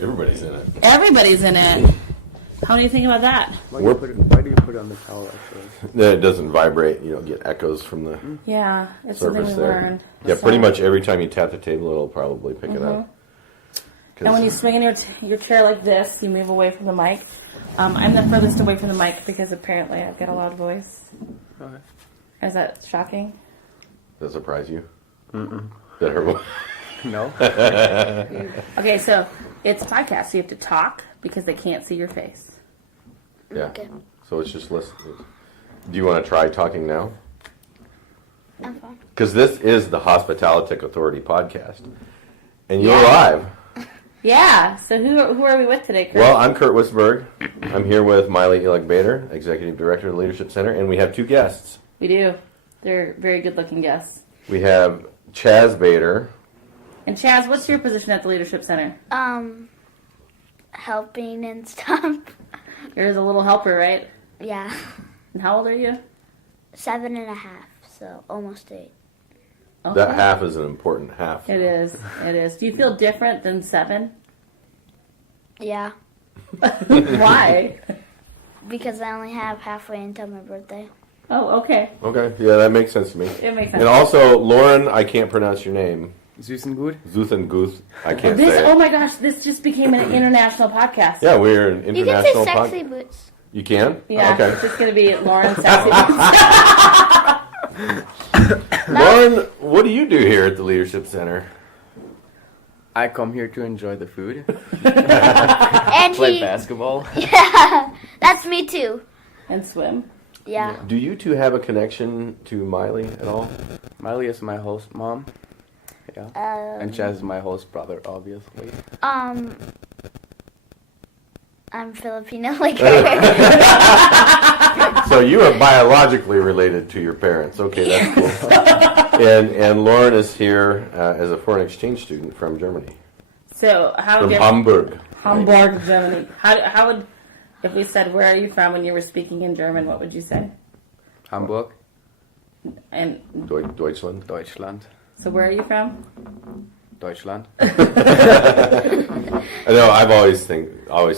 Everybody's in it. Everybody's in it. How do you think about that? Why do you put it on the towel, actually? Then it doesn't vibrate. You don't get echoes from the Yeah, it's surface something we there. learned. Yeah, pretty much every time you tap the table, it'll probably pick it up. And when you swing in your chair like this, you move away from the mic. I'm the furthest away from the mic because apparently I've got a loud voice. Okay. Is that shocking? Does that surprise you? Mm-mm. That her voice? No. Okay, so it's a podcast, so you have to talk because they can't see your face. Yeah. Okay. So it's just listen. Do you want to try talking now? I'm fine. Because this is the Hospitality Authority podcast, and you're live. Yeah, so who are we with today, Kurt? Well, I'm Kurt Wisberg. I'm here with Maile Boeder, Executive Director of the Leadership Center, and we have two guests. We do. They're very good-looking guests. We have Chaz Boeder. And Chaz, what's your position at the Leadership Center? Helping and stuff. You're the little helper, right? Yeah. And how old are you? 7.5, so almost 8. Okay. That half is an important half. It is. It is. Do you feel different than 7? Yeah. Why? Because I only have halfway until my birthday. Oh, okay. Okay, yeah, that makes sense to me. It makes sense. And also, Laurin, I can't pronounce your name. Süssenguth? Süssenguth, I can't This, say oh it. my gosh, this just became an international podcast. Yeah, we're an You can international say sexy podcast. boots. You can? Yeah, Okay. it's just going to be Laurin Sexy. Laurin, what do you do here at the Leadership Center? I come here to enjoy the food. And Play basketball. Yeah, that's me too. And swim. Yeah. Do you two have a connection to Maile at all? Maile is my host mom. Yeah. And Chaz is my host brother, obviously. I'm Filipino like her. So you are biologically related to your parents. Okay, that's cool. And Laurin is here as a foreign exchange student from Germany. So how From would Hamburg. Hamburg, Germany. How would, if we said, where are you from when you were speaking in German, what would you say? Hamburg, And Deutschland. Deutschland. so where are you from? Deutschland. I know, I've always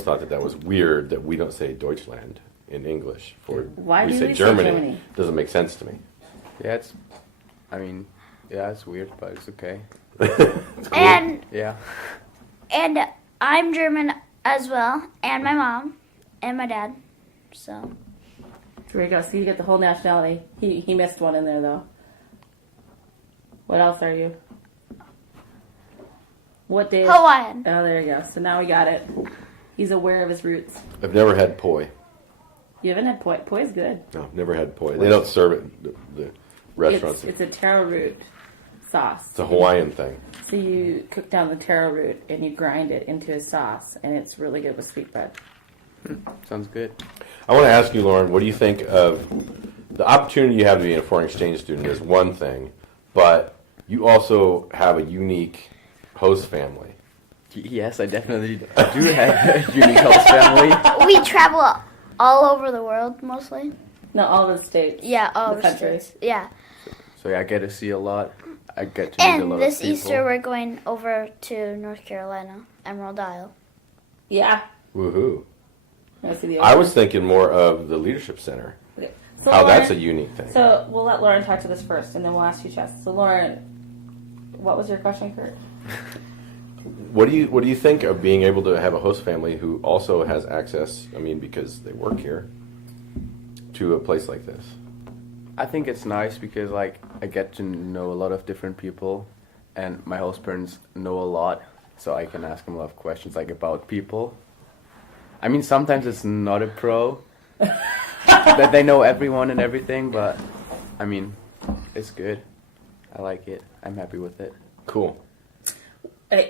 thought that was weird that we don't say Deutschland in English. Why we do say we say Germany. Germany? Doesn't make sense to me. Yeah, it's weird, but it's okay. It's cool. And Yeah. I'm German as well, and my mom and my dad. So There you go. So you get the whole nationality. He missed one in there though. What else are you? What day? Hawaiian. Oh, there you go. So now we got it. He's aware of his roots. I've never had poi. You haven't had poi? Poi's good. No, I've never had poi. They don't serve it in the restaurants. It's a taro root sauce. It's a Hawaiian thing. So you cook down the taro root and you grind it into a sauce, and it's really good with sweetbread. Sounds good. I want to ask you, Laurin, what do you think of the opportunity you have to be a foreign exchange student is one thing, but you also have a unique host family. Yes, I definitely do have a unique host family. We travel all over the world mostly. No, all of the states. Yeah, all The over country. states. Yeah. So yeah, I get to see a lot. I get to meet a And lot this of people. Easter we're going over to North Carolina, Emerald Isle. Yeah. Woohoo. I see the I was thinking more of the Leadership Center. Okay. So How Laurin, that's a unique thing. So we'll let Laurin talk to this first, and then we'll ask you, Chess. So Laurin, what was your question, Kurt? What do you think of being able to have a host family who also has access, I mean, because they work here, to a place like this? I think it's nice because like I get to know a lot of different people, and my host parents know a lot, so I can ask them a lot of questions like about people. I mean, sometimes it's not a pro that they know everyone and everything, but I mean, it's good. I like it. I'm happy with it. Cool.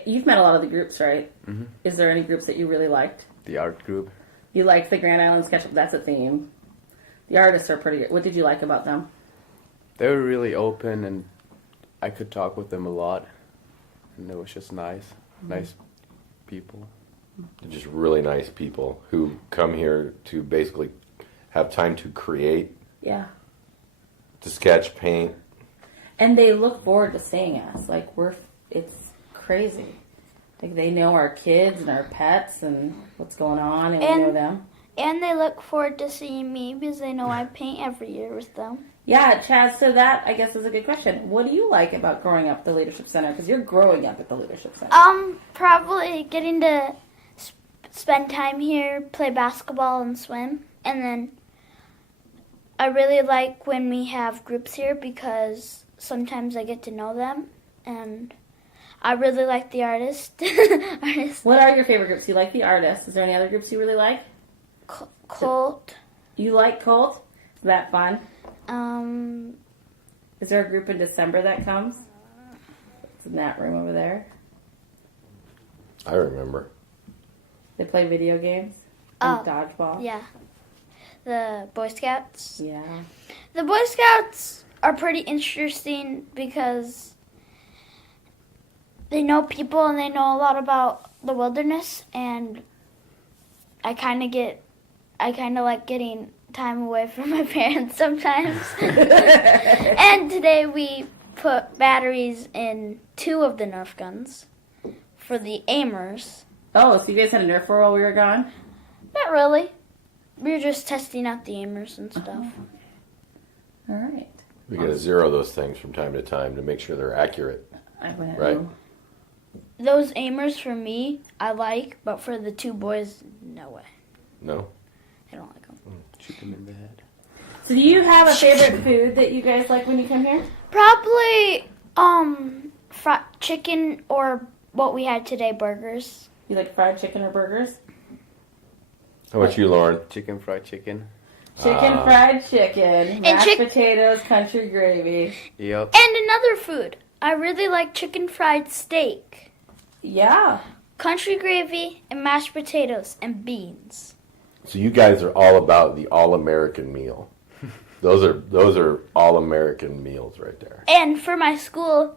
You've met a lot of the groups, right? Mm-hmm. Is there any groups that you really liked? The art group. You liked the Grand Island Sketchup. That's a theme. The artists are pretty good. What did you like about them? They were really open, and I could talk with them a lot, and it was just nice. Nice people. They're just really nice people who come here to basically have time to create, Yeah. to sketch, paint. And they look forward to seeing us. Like, it's crazy. Like they know our kids and our pets and what's going on, and we And- know them. And they look forward to seeing me because they know I paint every year with them. Yeah, Chaz, so that, I guess, is a good question. What do you like about growing up at the Leadership Center? Because you're growing up at the Leadership Center. Probably getting to spend time here, play basketball and swim. And then I really like when we have groups here because sometimes I get to know them. And I really like the artists. What are your favorite groups? You like the artists. Is there any other groups you really like? Colt. You like Colt? Is that fun? Um, Is there a group in December that comes? It's in that room over there. I remember. They play video games Oh, and dodgeball. yeah. The Boy Scouts. Yeah. The Boy Scouts are pretty interesting because they know people and they know a lot about the wilderness, and I kind of like getting time away from my parents sometimes. And today we put batteries in 2 of the Nerf guns for the aimers. Oh, so you guys had a Nerf war while we were gone? Not really. We were just testing out the aimers and stuff. All right. We got to zero those things from time to time to make sure they're accurate. I went Right. Those aimers for me, I like, but for the 2 boys, no way. No? I don't like them. Shoot them in the head. So do you have a favorite food that you guys like when you come here? Probably, fried chicken or what we had today, burgers. You like fried chicken or burgers? How about you, Lauren? Chicken, fried chicken. Chicken, fried chicken, mashed chick- potatoes, country gravy. Yep. And another food. I really like chicken fried steak, Yeah. country gravy, and mashed potatoes and beans. So you guys are all about the all-American meal. Those are all-American meals right there. And for my school,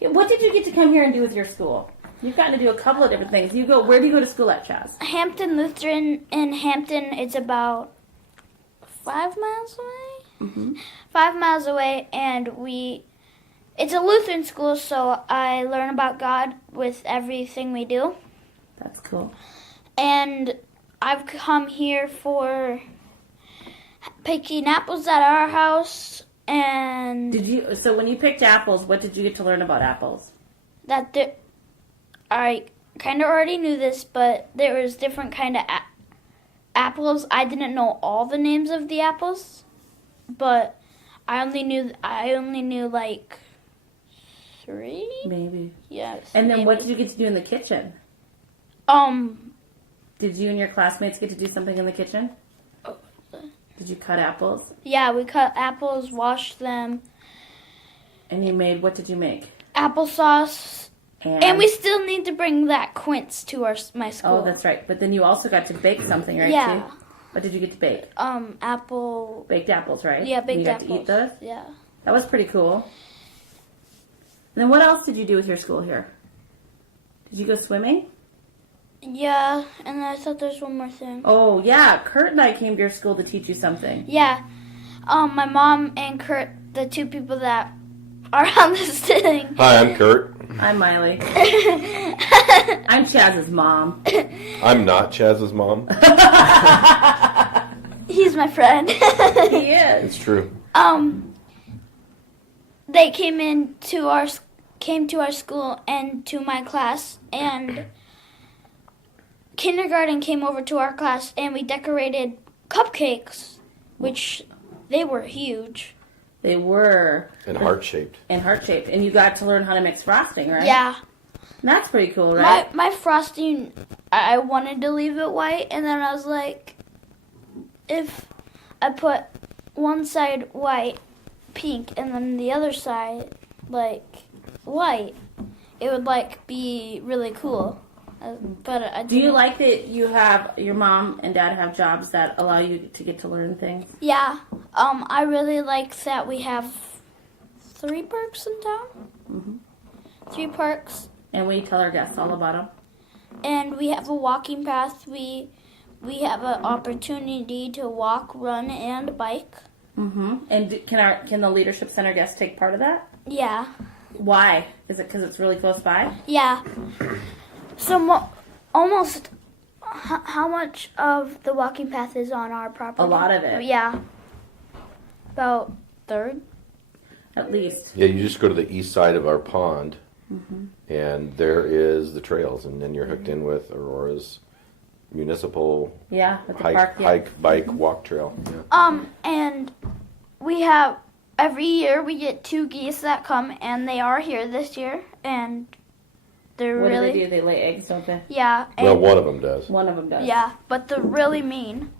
What did you get to come here and do with your school? You've gotten to do a couple of different things. Where do you go to school at, Chaz? Hampton Lutheran in Hampton, it's about 5 miles away. 5 miles away, and it's a Lutheran school, so I learn about God with everything we do. That's cool. And I've come here for picking apples at our house, and So when you picked apples, what did you get to learn about apples? I kind of already knew this, but there was different kind of apples. I didn't know all the names of the apples, but I only knew like 3. Maybe. Yes. And then what did maybe. you get to do in the kitchen? Did you and your classmates get to do something in the kitchen? Did you cut apples? Yeah, we cut apples, washed them, And what did you make? applesauce, and we still need to bring that quince to my school. Oh, that's right. But then you also got to bake something, right? Yeah. Too? What did you get to bake? Apple. Baked apples, right? Yeah, And baked you got apples. to eat those? Yeah. That was pretty cool. And then what else did you do with your school here? Did you go swimming? Yeah, and I thought there's one more thing. Oh, yeah. Kurt and I came to your school to teach you something. Yeah. My mom and Kurt, the 2 people that are on this thing. Hi, I'm Kurt. I'm Maile. I'm Chaz's mom. I'm not Chaz's mom. He's my friend. He is. It's true. They came to our school and to my class, and kindergarten came over to our class, and we decorated cupcakes, which they were huge. They were. And heart-shaped. And heart-shaped. And you got to learn how to mix frosting, right? Yeah. That's pretty cool, right? My frosting, I wanted to leave it white, and then I was like, if I put one side white, pink, and then the other side, like, white, it would, like, be really cool. But I Do you didn't- like that your mom and dad have jobs that allow you to get to learn things? Yeah. I really like that we have 3 parks in town. Mm-hmm. 3 parks. And we tell our guests all about them. And we have a walking path. We have an opportunity to walk, run, and bike. Mm-hmm. And can the Leadership Center guests take part of that? Yeah. Why? Is it because it's really close by? Yeah. So almost how much of the walking path is on our property? A lot of it. Yeah. About third. At least. Yeah, you just go to the east side of our pond, and there is the trails, and then you're hooked in with Aurora's municipal Yeah, at the park. Yeah. hike, bike, walk trail. Yeah. And we have every year we get 2 geese that come, and they are here this year, and they're What really do they do? They lay eggs, don't they? yeah. And, Well, one of them does. One of them does. yeah, but they're really mean.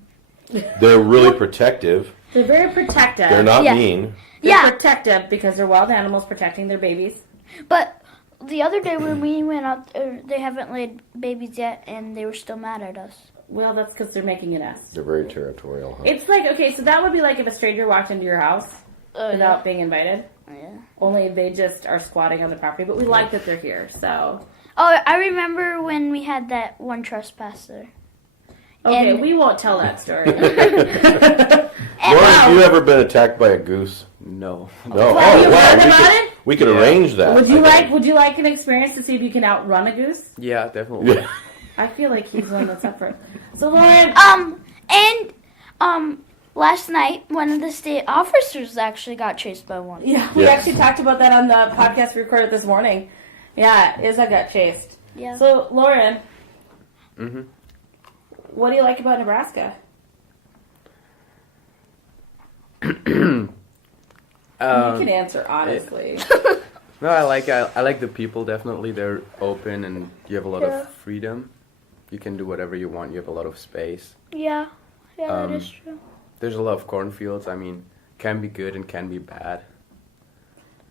They're really protective. They're very protective. They're not Yeah. mean. They're Yeah. protective because they're wild animals protecting their babies. But the other day when we went out there, they haven't laid babies yet, and they were still mad at us. Well, that's because they're making a nest. They're very territorial. Huh? It's like, okay, so that would be like if a stranger walked into your house without Yeah. being invited. Yeah. Only they just are squatting on the property, but we like that they're here, so. Oh, I remember when we had that one trespasser. Okay, And- we won't tell that story. Lauren, have you ever been attacked by a goose? No. No. Well, you heard we about could, it? we could Yeah. arrange that. Would you I think. like an experience to see if you can outrun a goose? Yeah, definitely. Yeah. I feel like he's one that's up for it. So Lauren, Last night one of the state officers actually got chased by one. yeah, we Yes. actually talked about that on the podcast we recorded this morning. Yeah, Izza got chased. Yeah. So Lauren, Mhm. what do you like about Nebraska? You can answer honestly. No, I like the people. Definitely, they're open and you have a lot Yeah. of freedom. You can do whatever you want. You have a lot of space. Yeah, that Um, is true. There's a lot of cornfields. I mean, can be good and can be bad.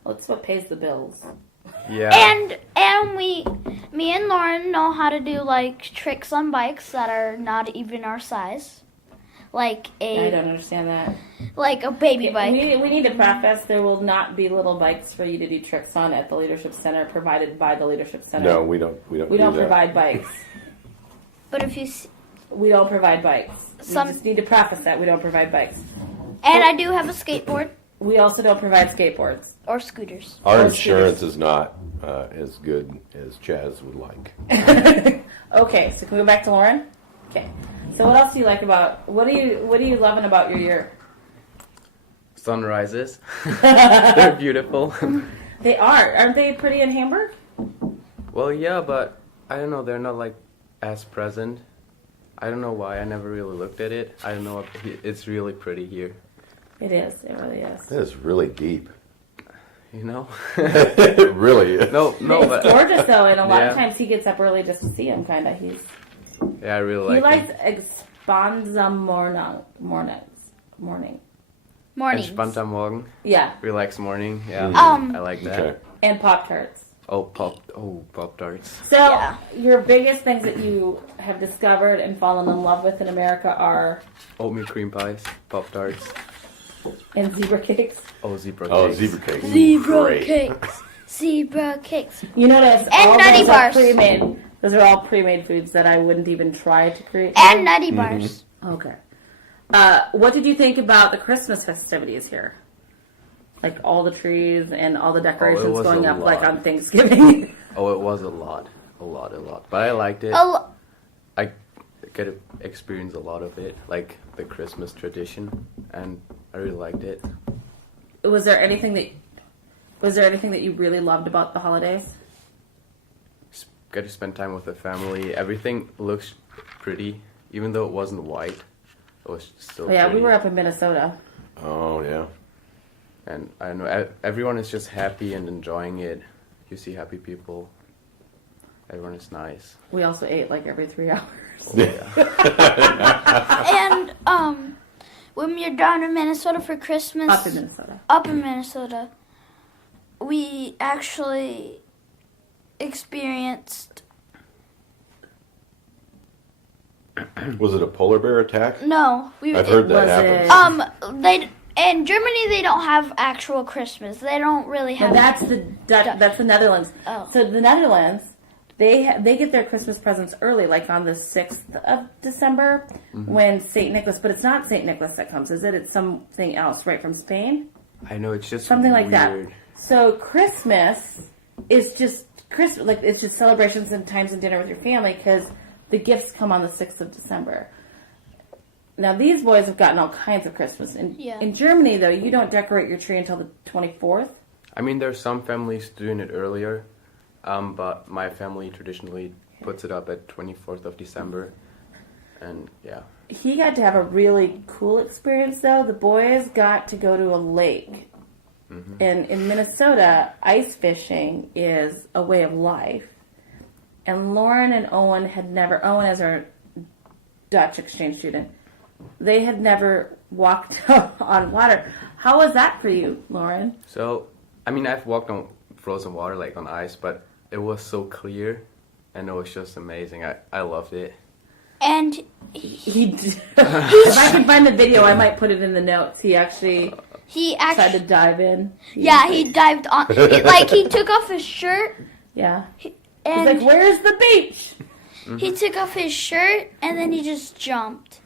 Well, it's what pays the bills. Yeah. And me and Lauren know how to do like tricks on bikes that are not even our size, like I a don't understand that. baby bike. We need to preface there will not be little bikes for you to do tricks on at the Leadership Center provided by the Leadership Center. No, we don't. We don't. we do don't that. provide bikes. But if you We don't provide bikes. Some- We just need to preface that we don't provide bikes. and I do have a skateboard We also don't provide skateboards. or scooters. Our Or insurance is not as good as Chaz would like. Okay, so can we go back to Lauren? Okay. So what else do you like about what are you loving about your year? Sunrises. They're beautiful. They aren't they pretty in Hamburg? Well, yeah, but I don't know. They're not like as present. I don't know why. I never really looked at it. I don't know. It's really pretty here. It is. It really is. That is really deep. You know. It really is. No, It's but gorgeous though, and a lot of Yeah. times he gets up early just to see him. Kind of, yeah, I really he like likes Expansa mornings. Mornings. Entspannter Morgen, Yeah, relax morning. Yeah, I like that. Okay. and Pop Tarts. Pop tarts. So Yeah. your biggest things that you have discovered and fallen in love with in America are Oatmeal cream pies, pop tarts. and zebra cakes. Oh, zebra. Oh, cakes. zebra cake. Zebra Great. cakes. Zebra cakes. You notice And all nutty those bars. are pre-made. Those are all pre-made foods that I wouldn't even try to create. And nutty bars. Okay. What did you think about the Christmas festivities here? Like all the trees and all the decorations was going a up like lot. on Thanksgiving. Oh, it was a lot. But I liked it. Oh, I get to experience a lot of it, like the Christmas tradition, and I really liked it. Was there anything that you really loved about the holidays? Get to spend time with the family. Everything looks pretty, even though it wasn't white. It was still. Oh, yeah, we pretty. were up in Minnesota. Oh yeah. And I don't know, everyone is just happy and enjoying it. You see happy people. Everyone is nice. We also ate like every 3 hours. Oh, yeah. and when we were down in Minnesota for Christmas, Up in Minnesota. we actually experienced. Was it a polar bear attack? No, I've heard that Was happen. They in Germany they don't have actual Christmas. They don't really But have. that's the Netherlands. Oh. So the Netherlands, they get their Christmas presents early, like on the 6th of December, when Saint Nicholas. But it's not Saint Nicholas that comes, is it? It's something else, right from Spain. I know, it's just Something like that. weird. So Christmas is just Christmas, like it's just celebrations and times and dinner with your family because the gifts come on the 6th of December. Now these boys have gotten all kinds of Christmas. In Germany, though, you don't decorate your tree until the 24th. I mean, there's some families doing it earlier, but my family traditionally puts it up at 24th of December, and yeah. He got to have a really cool experience, though. The boys got to go to a lake. And in Minnesota, ice fishing is a way of life. And Laurin and Owen Owen as our Dutch exchange student, they had never walked on water. How was that for you, Laurin? So, I mean, I've walked on frozen water, like on ice, but it was so clear, and it was just amazing. I loved it. And If I can find the video, I might put it in the notes. He actually tried to dive in. He dived on. He took off his shirt. Yeah. And he's like, "Where's the beach?" he took off his shirt, and then he just jumped.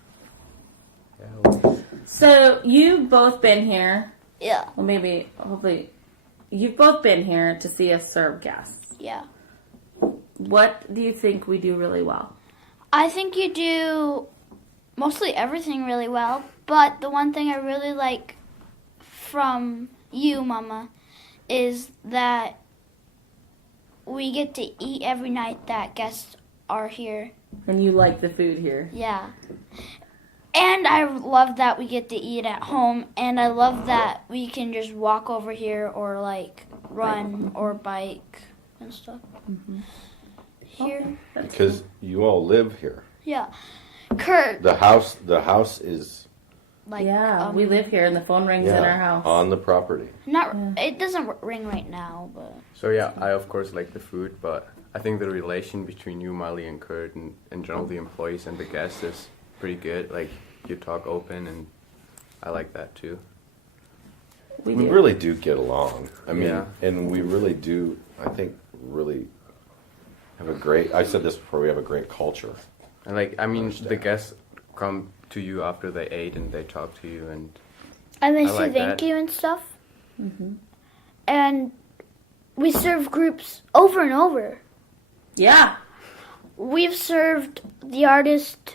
So you've both been here. Yeah. Well, maybe, hopefully, you've both been here to see us serve guests. Yeah. What do you think we do really well? I think you do mostly everything really well, but the one thing I really like from you, Mama, is that we get to eat every night that guests are here. And you like the food here. Yeah. And I love that we get to eat at home, and I love that we can just walk over here or like run or bike and stuff. Here. Because you all live here. Yeah. Kurt. The house is We live here, and the phone rings in our house. on the property. It doesn't ring right now, but So yeah, I of course like the food, but I think the relation between you, Maile, and Kurt, and in general the employees and the guests is pretty good. Like, you talk open, and I like that too. We do. really do get along. I mean, Yeah. and we really do, I think, really have a great, I said this before, we have a great culture. And like, I mean, Understand. the guests come to you after they ate, and they talk to you, and they I say like thank that. you and stuff. And we serve groups over and over. Yeah. We've served the artists.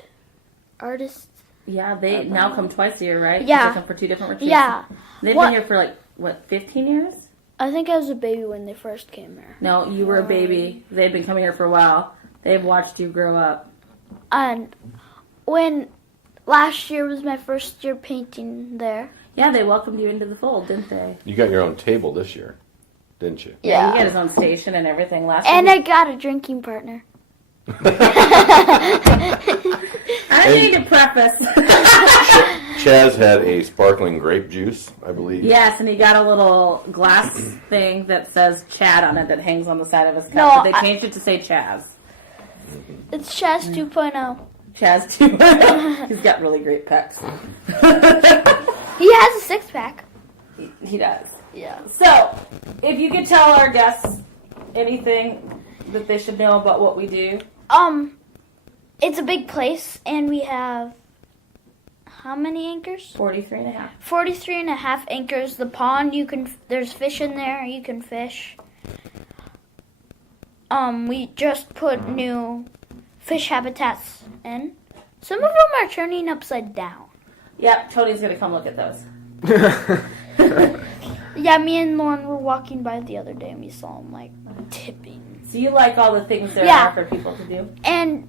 Yeah, they now come twice a year, right? Yeah. They come for 2 different retreats. Yeah. They've What- been here for 15 years? I think I was a baby when they first came here. No, you were a baby. They've been coming here for a while. They've watched you grow up. And when last year was my first year painting there. Yeah, they welcomed you into the fold, didn't they? You got your own table this year, didn't you? He got his own station and everything last And year. I got a drinking partner. I need to preface. Chaz had a sparkling grape juice, I believe. Yes, and he got a little glass thing that says Chad on it that hangs on the side of his cup. No, but they changed it to say Chaz. It's Chaz 2.0. Chaz too. He's got really great pecs. He has a six-pack. He does. Yeah. So, if you could tell our guests anything that they should know about what we do. It's a big place, and we have how many anchors? 43 and a half. 43 and a half anchors. The pond, there's fish in there. You can fish. We just put new fish habitats in. Some of them are turning upside down. Yep, Tony's going to come look at those. Yeah, me and Laurin were walking by the other day, and we saw them, like, tipping. So you like all the things there Yeah. are for people to do? And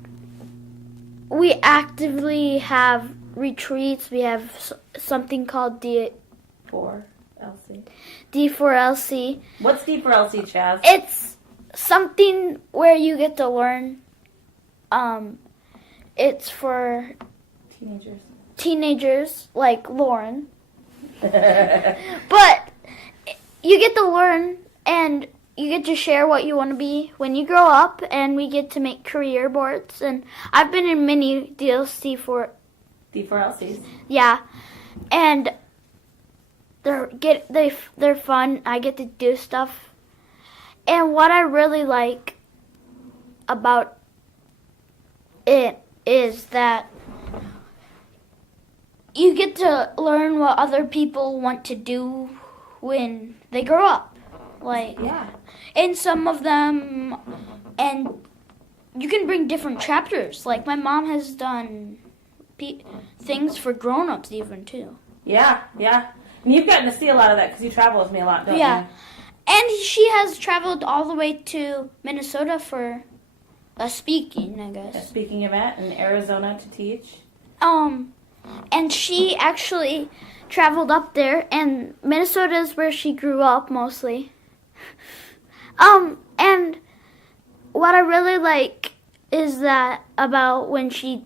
we actively have retreats. We have something called For LC. D4LC. What's D4LC, Chaz? It's something where you get to learn. It's for teenagers like Laurin. But you get to learn, and you get to share what you want to be when you grow up, and we get to make career boards. And I've been in many DLC for D4LCs. yeah, and they're fun. I get to do stuff, and what I really like about it is that you get to learn what other people want to do when they grow up. Like, Yeah. in some of them, and you can bring different chapters. Like, my mom has done things for grown-ups even, too. Yeah, yeah. And you've gotten to see a lot of that because you travel with me a lot, don't Yeah. you? And she has traveled all the way to Minnesota for a speaking, I A guess. speaking event in Arizona to teach. And she actually traveled up there, and Minnesota is where she grew up mostly. And what I really like is that about when she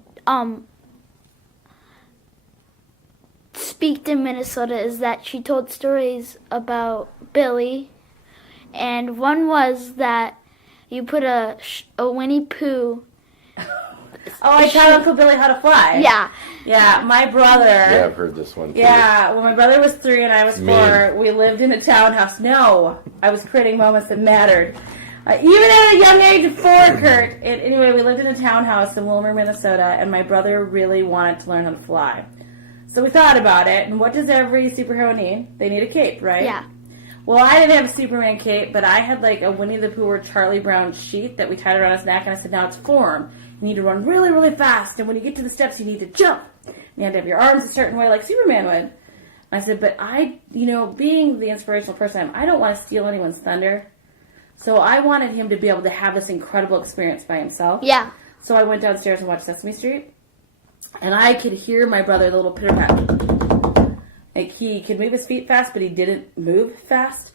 speaked in Minnesota is that she told stories about Billy, and one was that you put a Winnie Pooh. Oh, I taught Uncle Billy how to fly. Yeah. Yeah, my brother. Yeah, I've heard this one too. Yeah, when my brother was 3 and I was Me. 4, we lived in a townhouse. No, I was creating moments that mattered. Even at a young age of 4, Kurt. Anyway, we lived in a townhouse in Wilmer, Minnesota, and my brother really wanted to learn how to fly. So we thought about it, and what does every superhero need? They need a cape, right? Yeah. Well, I didn't have a Superman cape, but I had like a Winnie the Pooh or Charlie Brown sheet that we tied around his neck, and I said, now it's form. You need to run really, really fast, and when you get to the steps, you need to jump. You have to have your arms a certain way like Superman would. I said, but being the inspirational person I don't want to steal anyone's thunder. So I wanted him to be able to have this incredible experience by himself. Yeah. So I went downstairs and watched Sesame Street, and I could hear my brother, the little pitter-pat. Like, he could move his feet fast, but he didn't move fast.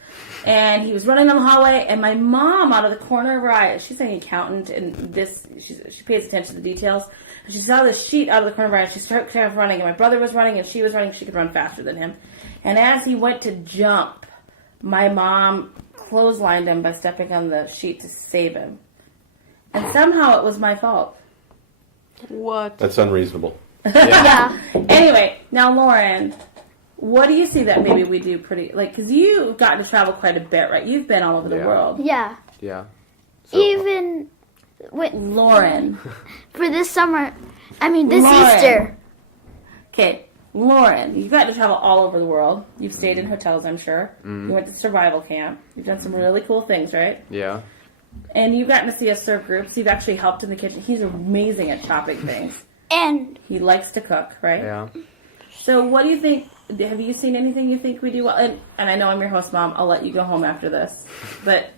And he was running down the hallway, and my mom, out of the corner of her eye, she's an accountant, and she pays attention to the details. And she saw this sheet out of the corner of her eye, and she started kind of running, and my brother was running, and she was running. She could run faster than him. And as he went to jump, my mom clotheslined him by stepping on the sheet to save him. And somehow it was my fault. What? That's unreasonable. Yeah. Anyway, now Laurin, what do you see that maybe we do pretty, like, because you've gotten to travel quite a bit, right? You've been all over the Yeah. world. Yeah. Yeah. So, Even with, Laurin. for this summer, this Laurin. Easter. Okay, Laurin, you've gotten to travel all over the world. You've stayed in hotels, I'm sure. Mm-hmm. You went to survival camp. You've done some really cool things, right? yeah. And you've gotten to see us serve groups. You've actually helped in the kitchen. He's amazing at chopping things. And He likes to cook, right? Yeah. So what do you think? Have you seen anything you think we do well? And I know I'm your host, Mom. I'll let you go home after this. But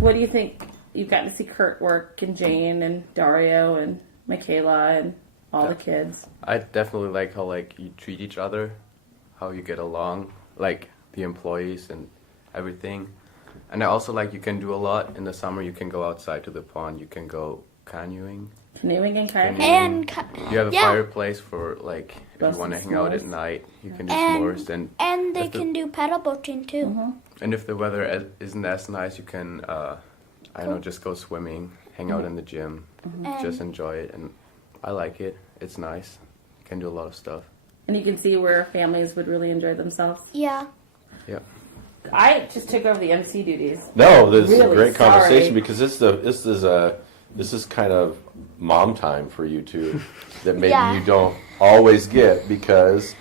what do you think? You've gotten to see Kurt work, and Jane, and Dario, and Michaela, and all the kids. I definitely like how you treat each other, how you get along, like the employees and everything. And I also like you can do a lot in the summer. You can go outside to the pond. You can go canoeing. Canoeing and kayaking. and You have a yeah. fireplace for if you Roasting want to hang out at s'mores. night. You can do And- s'mores. and they if the- can do paddle boating too. Mm-hmm. And if the weather isn't as nice, you can I don't know, just go swimming, hang out in the gym, And- just enjoy it. And I like it. It's nice. You can do a lot of stuff. And you can see where families would really enjoy themselves. Yeah. Yeah. I just took over the MC duties. No, this is a Really great conversation sorry. because this is kind of mom time for you two that maybe Yeah. you don't always get because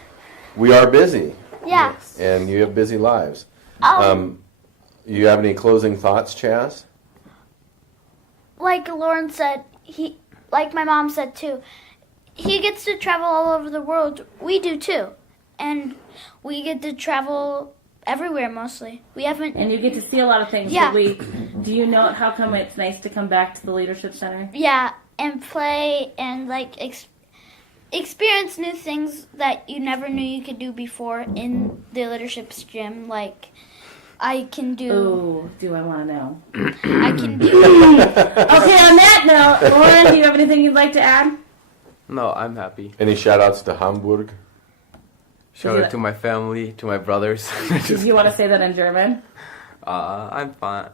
we are busy Yeah. and you have busy lives. Um, You have any closing thoughts, Chaz? like Lauren said, like my mom said too, he gets to travel all over the world. We do too. And we get to travel everywhere mostly. We haven't. And you get to see a lot of things. Yeah. Do you know how come it's nice to come back to the Leadership Center? Yeah, and play and experience new things that you never knew you could do before in the leadership's gym. Like I can do. Ooh, do I want to know? I can do. Okay, on that note, Lauren, do you have anything you'd like to add? No, I'm happy. Any shout outs to Hamburg? Shout out to my family, to my brothers. Do you want to say that in German? I'm fine.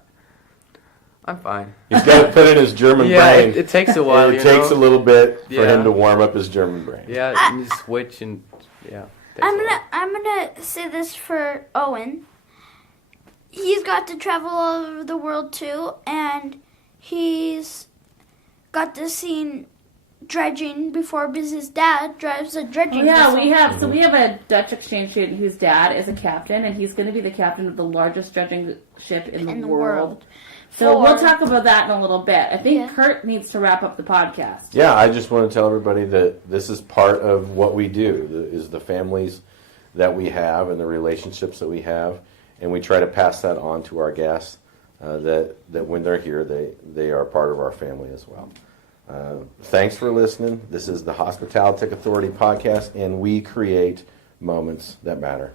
I'm fine. He's got to put in his German Yeah, brain. it takes a while. It takes a little bit for Yeah. him to warm up his German brain. Yeah, and you switch and yeah. takes I'm a while. gonna say this for Owen. He's got to travel all over the world too, and he's got to see dredging before because his dad drives a dredging Yeah, vessel. we have a Dutch exchange student whose dad is a captain, and he's going to be the captain of the largest dredging ship in the world. So we'll talk about that in a little bit. I think Kurt needs to wrap up the podcast. Yeah, I just want to tell everybody that this is part of what we do, is the families that we have and the relationships that we have, and we try to pass that on to our guests, that when they're here, they are part of our family as well. Thanks for listening. This is the Hospitality Authority podcast, and we create moments that matter.